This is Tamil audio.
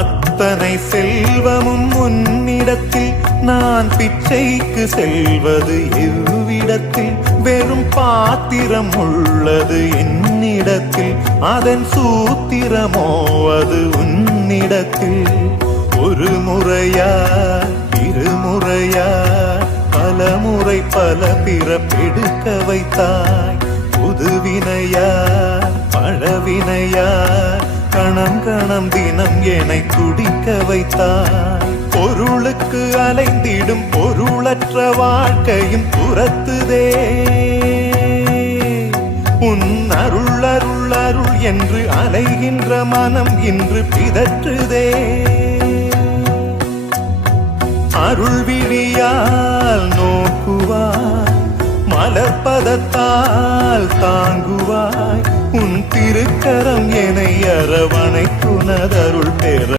அத்தனை செல்வமும் உன்னிடத்தில் நான் பிச்சைக்கு செல்வது எவ்விடத்தில்? வெறும் பாத்திரம் உள்ளது என்னிடத்தில், அதன் சூத்திரமோ அது உன்னிடத்தில். ஒரு முறையா இருமுறையா பலமுறை பல பிறப்பெடுக்க வைத்தாய். புதுவினையா பழவினையா கணம் கணம் தினம் என்னை துடிக்க வைத்தாய். பொருளுக்கு அலைந்திடும் பொருளற்ற வாழ்க்கையும் துரத்துதே. உன் அருள் அருள் அருள் என்று அலைகின்ற மனம் இன்று பிதற்றுதே. அருள் விழியால் நோக்குவாய், மலர்பதத்தால் தாங்குவாய். உன் திருக்கரம் என்னை அரவணைக்குனதருள் பெற